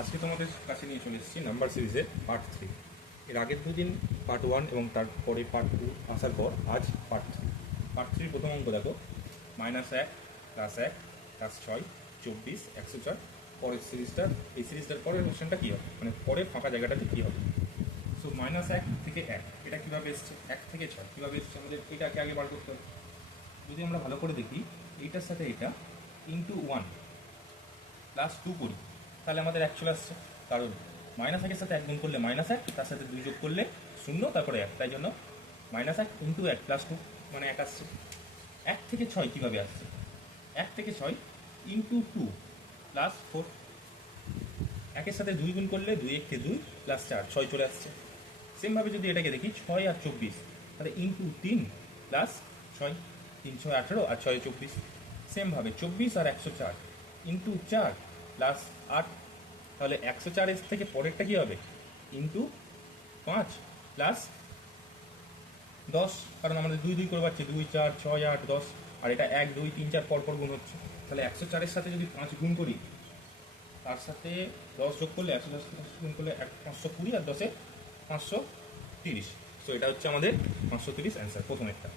আজকে তোমাদের কাছে নিয়ে চলে এসেছি নাম্বার সিরিজের পার্ট 3। এর আগের দুদিন পার্ট 1 এবং তারপরে পার্ট 2 আসার পর আজ পার্ট 3। পার্ট 3 প্রথম অঙ্ক দেখো, -1 +1 +6 24 104। পরের সিরিজটার এই সিরিজটার পরের কোশ্চেনটা কী হবে, মানে পরের ফাঁকা জায়গাটাতে কী হবে। সো -1 থেকে 1 এটা কীভাবে এসছে, 1 থেকে 6 কীভাবে এসছে, আমাদের এটাকে আগে বার করতে হবে। যদি আমরা ভালো করে দেখি, এইটার সাথে এটা ইন্টু 1 +2 করি, তাহলে আমাদের 1 চলে আসছে। কারণ -1 সাথে 1 গুণ করলে -1, তার সাথে 2 যোগ করলে 0, তারপরে 1, তাই জন্য -1 ইন্টু 1 +2 মানে 1 আসছে। 1 থেকে 6 কীভাবে আসছে, 1 থেকে 6 ইন্টু 2 +4। 1-এর সাথে 2 গুণ করলে 2 1 2 +4 6 চলে আসছে। সেমভাবে যদি এটাকে দেখি 6 আর 24, তাহলে ইন্টু 3 +6, 3 6 18 আর 6 24। সেমভাবে 24 আর 104 ইন্টু 4 +8, তাহলে 104 থেকে পরেরটা কী হবে, ইন্টু 5 +10, কারণ আমাদের 2 2 করে পাচ্ছি, 2 4 6 8 10, আর এটা 1 2 3 4 পরপর গুণ হচ্ছে। তাহলে 104-এর সাথে যদি 5 গুণ করি, তার সাথে 10 যোগ করলে 110 গুণ করলে 520, আর 10-এ 530। সো এটা হচ্ছে আমাদের 530 অ্যান্সার প্রথমেরটা।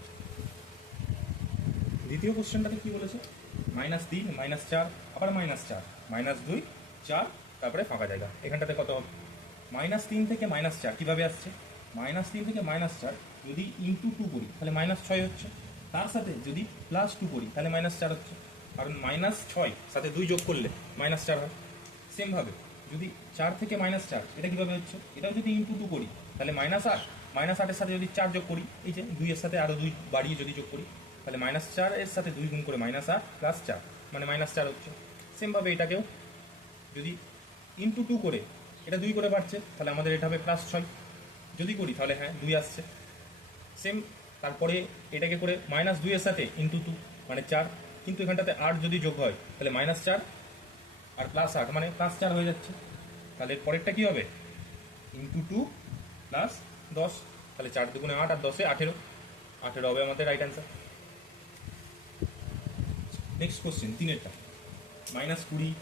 দ্বিতীয় কোশ্চেনটাতে কী বলেছে, -3 -4 আবার -4 -2 4, তারপরে ফাঁকা জায়গা। এখানটাতে কত হবে, -3 থেকে -4 কীভাবে আসছে, -3 থেকে -4 যদি ইন্টু 2 করি তাহলে -6 হচ্ছে, তার সাথে যদি +2 করি তাহলে -4 হচ্ছে, কারণ -6 সাথে 2 যোগ করলে -4 হয়। সেমভাবে যদি 4 থেকে -4 এটা কীভাবে হচ্ছে, এটাও যদি ইন্টু 2 করি তাহলে -8, -8-এর সাথে যদি 4 যোগ করি, এই যে 2-এর সাথে আরও 2 বাড়িয়ে যদি যোগ করি, তাহলে -4-এর সাথে 2 গুণ করে -8 +4 মানে -4 হচ্ছে। সেমভাবে এটাকেও যদি ইন্টু 2 করে এটা 2 করে বাড়ছে, তাহলে আমাদের এটা হবে +6 যদি করি, তাহলে হ্যাঁ 2 আসছে। সেম তারপরে এটাকে করে -2-এর সাথে ইন্টু 2 মানে 4, কিন্তু এখানটাতে 8 যদি যোগ হয় তাহলে -4 আর +8 মানে +4 হয়ে যাচ্ছে। তাহলে পরেরটা কী হবে, ইন্টু 2 +10, তাহলে 4 2 8 আর 10-এ 18, 18 হবে আমাদের রাইট অ্যান্সার। নেক্সট কোশ্চেন 3-এরটা, -20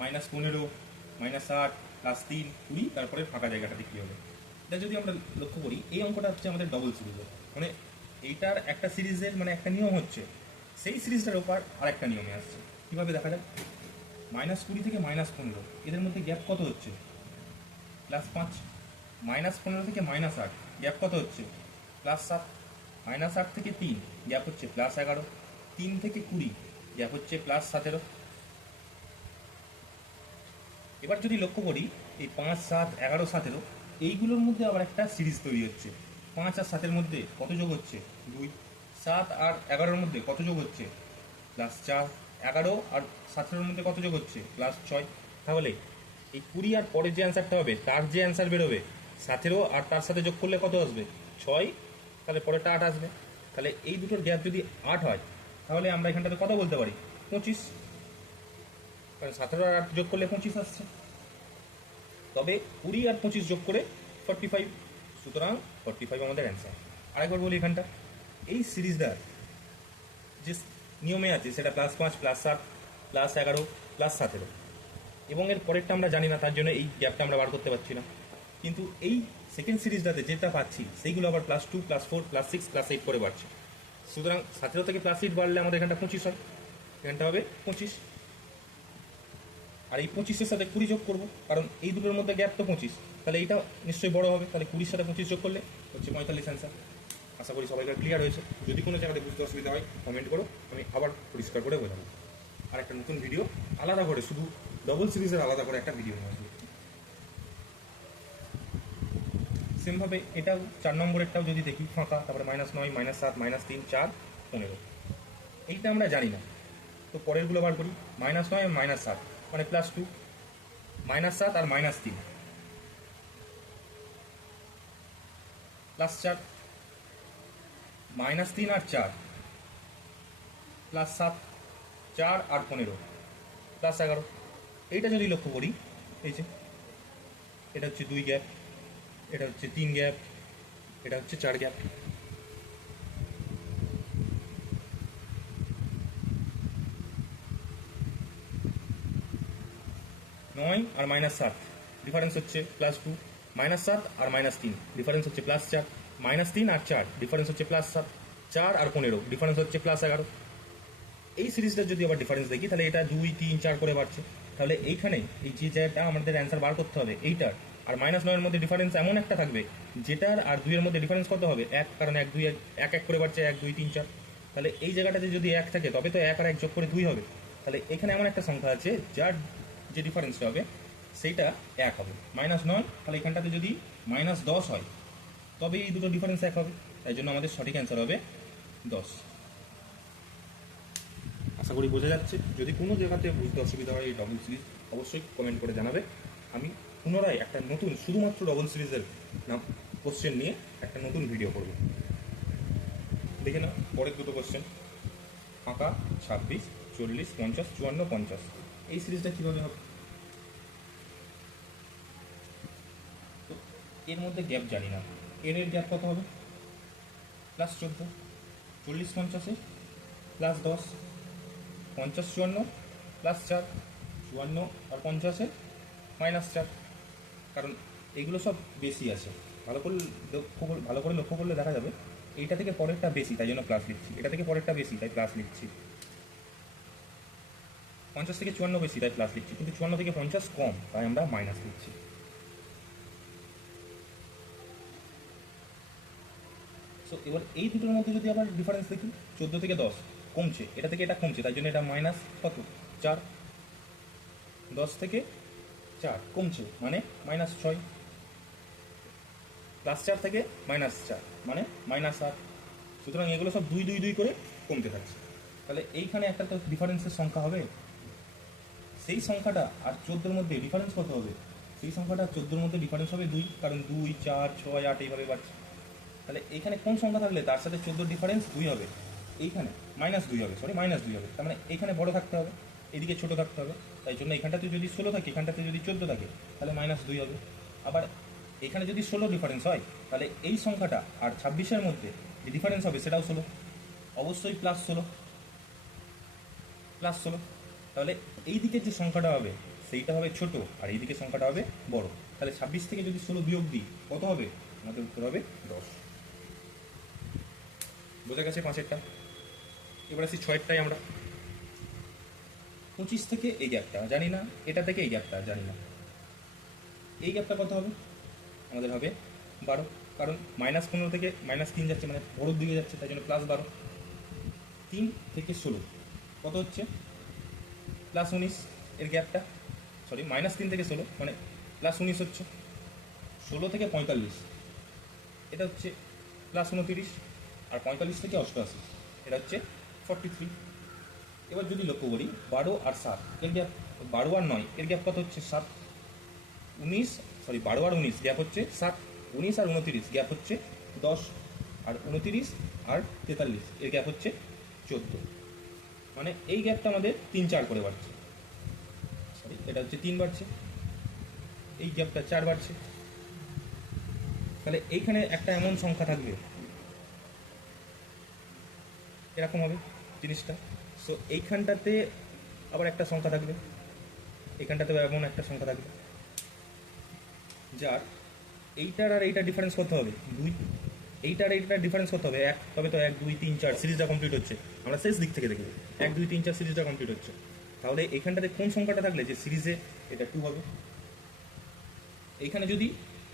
-15 -8 +3 20, তারপরে ফাঁকা জায়গাটাতে কী হবে। এটা যদি আমরা লক্ষ্য করি, এই অঙ্কটা হচ্ছে আমাদের ডবল সিরিজের, মানে এইটার একটা সিরিজের মানে একটা নিয়ম হচ্ছে, সেই সিরিজটার ওপর আরেকটা নিয়মে আসছে। কীভাবে দেখা যায়, -20 থেকে -15 এদের মধ্যে গ্যাপ কত হচ্ছে, +5। -15 থেকে -8 গ্যাপ কত হচ্ছে, +7। -8 থেকে 3 গ্যাপ হচ্ছে +11। 3 থেকে 20 গ্যাপ হচ্ছে +17। এবার যদি লক্ষ্য করি, এই 5 7 11 17 এইগুলোর মধ্যে আবার একটা সিরিজ তৈরি হচ্ছে। 5 আর 7-এর মধ্যে কত যোগ হচ্ছে, 2। 7 আর 11-এর মধ্যে কত যোগ হচ্ছে, +4। 11 আর 17-এর মধ্যে কত যোগ হচ্ছে, +6। তাহলে এই 20 আর পরের যে অ্যান্সারটা হবে, তার যে অ্যান্সার বেরোবে 17 আর তার সাথে যোগ করলে কত আসবে, 6, তাহলে পরেরটা 8 আসবে। তাহলে এই দুটোর গ্যাপ যদি 8 হয়, তাহলে আমরা এখানটাতে কত বলতে পারি, 25, কারণ 17 আর 8 যোগ করলে 25 আসছে। তবে 20 আর 25 যোগ করে 45, সুতরাং 45 আমাদের অ্যান্সার। আরেকবার বলি, এখানটা এই সিরিজটার যে নিয়মে আছে সেটা +5 +7 +11 +17, এবং এর পরেরটা আমরা জানি না, তার জন্য এই গ্যাপটা আমরা বার করতে পারছি না। কিন্তু এই সেকেন্ড সিরিজটাতে যেটা পাচ্ছি সেইগুলো আবার +2 +4 +6 +8 করে বাড়ছে। সুতরাং 17 থেকে +8 বাড়লে আমাদের এখানটা 25 হয়, এখানটা হবে 25। আর এই 25-এর সাথে 20 যোগ করবো, কারণ এই দুটোর মধ্যে গ্যাপ তো 25, তাহলে এইটা নিশ্চয়ই বড় হবে, তাহলে 20-এর সাথে 25 যোগ করলে হচ্ছে 45 অ্যান্সার। আশা করি সবাইকার ক্লিয়ার হয়েছে। যদি কোনো জায়গাতে বুঝতে অসুবিধা হয় কমেন্ট করো, আমি আবার পরিষ্কার করে বোঝাবো। আর একটা নতুন ভিডিও আলাদা করে, শুধু ডবল সিরিজের আলাদা করে একটা ভিডিও নিয়ে আসবে। সেমভাবে এটাও 4 নম্বরেরটাও যদি দেখি, ফাঁকা, তারপরে -9 -7 -3 4 15, এইটা আমরা জানি না, তো পরেরগুলো বার করি। -9 -7 মানে +2, -7 আর -3 +4, -3 আর 4 +7, 4 আর 15 +11। এইটা যদি লক্ষ্য করি, এই যে এটা হচ্ছে 2 গ্যাপ, এটা হচ্ছে 3 গ্যাপ, এটা হচ্ছে 4 গ্যাপ। 9 আর -7 ডিফারেন্স হচ্ছে +2, -7 আর -3 ডিফারেন্স হচ্ছে +4, -3 আর 4 ডিফারেন্স হচ্ছে +7, 4 আর 15 ডিফারেন্স হচ্ছে +11। এই সিরিজটার যদি আবার ডিফারেন্স দেখি তাহলে এটা 2, 3, 4 করে বাড়ছে। তাহলে এইখানে এই যে জায়গাটা আমাদের অ্যান্সার বার করতে হবে এইটার আর -9 মধ্যে ডিফারেন্স এমন একটা থাকবে যেটার আর 2 এর মধ্যে ডিফারেন্স কত হবে 1, কারণ 1, 2, 1 করে বাড়ছে 1, 2, 3, 4। তাহলে এই জায়গাটাতে যদি 1 থাকে তবে তো 1 আর 1 যোগ করে 2 হবে। তাহলে এখানে এমন একটা সংখ্যা আছে যার যে ডিফারেন্সটা হবে সেইটা 1 হবে। -9, তাহলে এখানটাতে যদি -10 হয় তবে এই দুটো ডিফারেন্স 1 হবে। তাই জন্য আমাদের সঠিক অ্যান্সার হবে 10। আশা করি বোঝা যাচ্ছে। যদি কোনো জায়গাতে বুঝতে অসুবিধা হয় এই ডবল সিরিজ অবশ্যই কমেন্ট করে জানাবে। আমি পুনরায় একটা নতুন শুধুমাত্র ডবল সিরিজের নাম কোশ্চেন নিয়ে একটা নতুন ভিডিও করব। দেখে না পরের দুটো কোশ্চেন, ফাঁকা 26, 40, 50, 54, 50। এই সিরিজটা কীভাবে হবে? তো এর মধ্যে গ্যাপ জানি না, এর গ্যাপ কত হবে? +14, 40, 50 +10, 50, 54 +4, 54 আর 50 -4। কারণ এগুলো সব বেশি আছে, ভালো করে লক্ষ্য করলে দেখা যাবে এইটা থেকে পরেরটা বেশি, তাই জন্য প্লাস লিখছি। এটা থেকে পরেরটা বেশি, তাই প্লাস লিখছি। 50 থেকে 54 বেশি, তাই প্লাস লিখছি। কিন্তু 54 থেকে 50 কম, তাই আমরা মাইনাস লিখছি। সো এবার এই দুটোর মধ্যে যদি আবার ডিফারেন্স দেখি, 14 থেকে 10 কমছে, এটা থেকে এটা কমছে, তাই জন্য এটা মাইনাস কত 4। 10 থেকে 4 কমছে মানে -6, +4 থেকে -4 মানে -8। সুতরাং এগুলো সব 2, 2, 2 করে কমতে থাকছে। তাহলে এইখানে একটা তো ডিফারেন্সের সংখ্যা হবে, সেই সংখ্যাটা আর 14-র মধ্যে ডিফারেন্স কত হবে? সেই সংখ্যাটা 14-র মধ্যে ডিফারেন্স হবে 2, কারণ 2, 4, 6, 8 এইভাবে বাড়ছে। তাহলে এইখানে কোন সংখ্যা থাকলে তার সাথে 14 ডিফারেন্স 2 হবে? এইখানে -2 হবে, -2 হবে। তার মানে এইখানে বড় থাকতে হবে, এদিকে ছোট থাকতে হবে। তাই জন্য এখানটাতে যদি 16 থাকে, এখানটাতে যদি 14 থাকে, তাহলে -2 হবে। আবার এখানে যদি 16 ডিফারেন্স হয় তাহলে এই সংখ্যাটা আর 26-এর মধ্যে যে ডিফারেন্স হবে সেটাও 16, অবশ্যই +16। তাহলে এই দিকের যে সংখ্যাটা হবে সেইটা হবে ছোট আর এই দিকের সংখ্যাটা হবে বড়। তাহলে 26 থেকে যদি 16 বিয়োগ দিই কত হবে? আমাদের উত্তর হবে 10। বোঝা গেছে 5-এরটা। এবার আসি 6-এরটাই আমরা। 25 থেকে এই গ্যাপটা জানি না, এটা থেকে এই গ্যাপটা জানি না। এই গ্যাপটা কত হবে? আমাদের হবে 12, কারণ -15 থেকে -3 যাচ্ছে, মানে বড়োর দিকে যাচ্ছে, তাই জন্য +12। 3 থেকে 16 কত হচ্ছে? +19 এর গ্যাপটা, সরি -3 থেকে 16 মানে +19 হচ্ছে। 16 থেকে 45 এটা হচ্ছে +29, আর 45 থেকে 88 এটা হচ্ছে 43। এবার যদি লক্ষ্য করি 12 আর 7 এর গ্যাপ, 12 আর 9 এর গ্যাপ কত হচ্ছে? 7। 12 আর 19 গ্যাপ হচ্ছে 7। 19 আর 29 গ্যাপ হচ্ছে 10, আর 29 আর 43 এর গ্যাপ হচ্ছে 14। মানে এই গ্যাপটা আমাদের 3, 4 করে বাড়ছে। সরি, এটা হচ্ছে 3 বাড়ছে, এই গ্যাপটা 4 বাড়ছে। তাহলে এইখানে একটা এমন সংখ্যা থাকবে, এরকম হবে জিনিসটা। সো এইখানটাতে আবার একটা সংখ্যা থাকবে, এখানটাতেও এমন একটা সংখ্যা থাকবে যার এইটার আর এইটার ডিফারেন্স কত হবে? 2। এইটার আর এইটার ডিফারেন্স কত হবে? 1। তবে তো 1, 2, 3, 4 সিরিজটা কমপ্লিট হচ্ছে। আমরা শেষ দিক থেকে দেখব 1, 2, 3, 4 সিরিজটা কমপ্লিট হচ্ছে। তাহলে এইখানটাতে কোন সংখ্যাটা থাকলে যে সিরিজে এটা 2 হবে? এইখানে যদি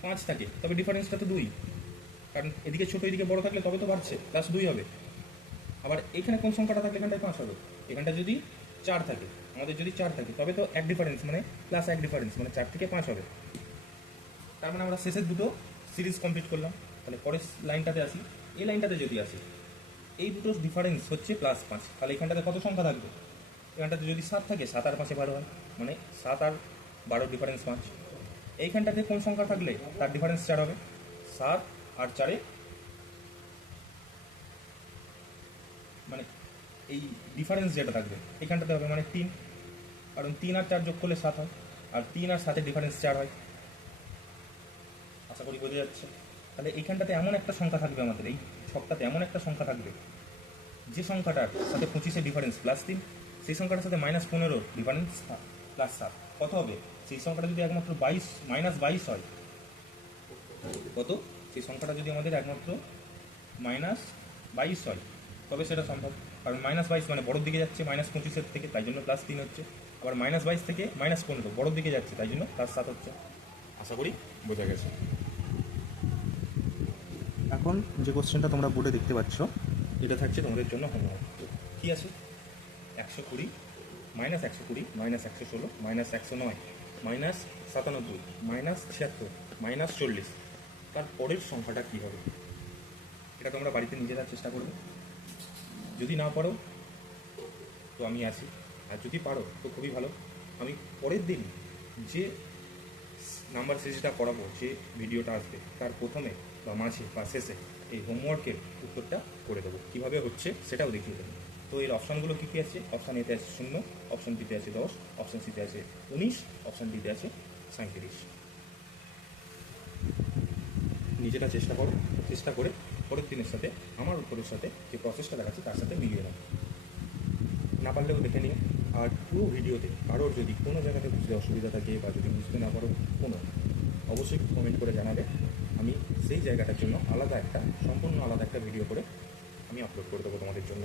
5 থাকে তবে ডিফারেন্সটা তো 2, কারণ এদিকে ছোট এদিকে বড় থাকলে তবে তো বাড়ছে, +2 হবে। আবার এখানে কোন সংখ্যাটা থাকলে এখানটায় 5 হবে? এখানটা যদি 4 থাকে, আমাদের যদি 4 থাকে তবে তো 1 ডিফারেন্স মানে +1 ডিফারেন্স মানে 4 থেকে 5 হবে। তার মানে আমরা শেষের দুটো সিরিজ কমপ্লিট করলাম। তাহলে পরের লাইনটাতে আসি, এই লাইনটাতে যদি আসি, এই দুটো ডিফারেন্স হচ্ছে +5। তাহলে এখানটাতে কত সংখ্যা থাকবে? এখানটাতে যদি 7 থাকে, 7 আর 5 12 হয়, মানে 7 আর 12 ডিফারেন্স 5। এইখানটাতে কোন সংখ্যা থাকলে তার ডিফারেন্স 4 হবে? 7 আর 4 মানে এই ডিফারেন্স যেটা থাকবে এখানটাতে হবে মানে 3, কারণ 3 আর 4 যোগ করলে 7 হয়, আর 3 আর 7-এর ডিফারেন্স 4 হয়। আশা করি বোঝা যাচ্ছে। তাহলে এইখানটাতে এমন একটা সংখ্যা থাকবে, আমাদের এই ছকটাতে এমন একটা সংখ্যা থাকবে যে সংখ্যাটার সাথে 25-এর ডিফারেন্স +3, সেই সংখ্যাটার সাথে -15 ডিফারেন্স +7। কত হবে? সেই সংখ্যাটা যদি একমাত্র -22 হয়, কত? সেই সংখ্যাটা যদি আমাদের একমাত্র -22 হয়, তবে সেটা সম্ভব। কারণ -22 মানে বড়োর দিকে যাচ্ছে -25 থেকে, তাই জন্য +3 হচ্ছে। আবার -22 থেকে -15 বড়োর দিকে যাচ্ছে, তাই জন্য +7 হচ্ছে। আশা করি বোঝা গেছে। এখন যে কোশ্চেনটা তোমরা বোর্ডে দেখতে পাচ্ছ, এটা থাকছে তোমাদের জন্য হোমওয়ার্ক। কী আছে? 120 -120 -116 -109 -97 -76 -40, তার পরের সংখ্যাটা কী হবে? এটা তোমরা বাড়িতে নিজেরা চেষ্টা করবে। যদি না পারো তো আমি আছি, আর যদি পারো তো খুবই ভালো। আমি পরের দিন যে নাম্বার সিরিজটা করাবো, যে ভিডিওটা আসবে, তার প্রথমে বা মাঝে বা শেষে এই হোমওয়ার্কের উত্তরটা করে দেবো। কীভাবে হচ্ছে সেটাও দেখিয়ে দেবো। তো এর অপশানগুলো কী কী আছে? অপশান এতে আছে 0, অপশান বিতে আছে 10, অপশান সিতে আছে 19, অপশান ডিতে আছে 37। নিজেরা চেষ্টা করে পরের দিনের সাথে আমার উত্তরের সাথে যে প্রসেসটা দেখাচ্ছি তার সাথে মিলিয়ে নাও। না পারলেও দেখে নিও। আর পুরো ভিডিওতে কারোর যদি কোনো জায়গাতে বুঝতে অসুবিধা থাকে বা যদি বুঝতে না পারো অবশ্যই কমেন্ট করে জানাবে। আমি সেই জায়গাটার জন্য সম্পূর্ণ আলাদা একটা ভিডিও করে আমি আপলোড করে দেবো তোমাদের জন্য।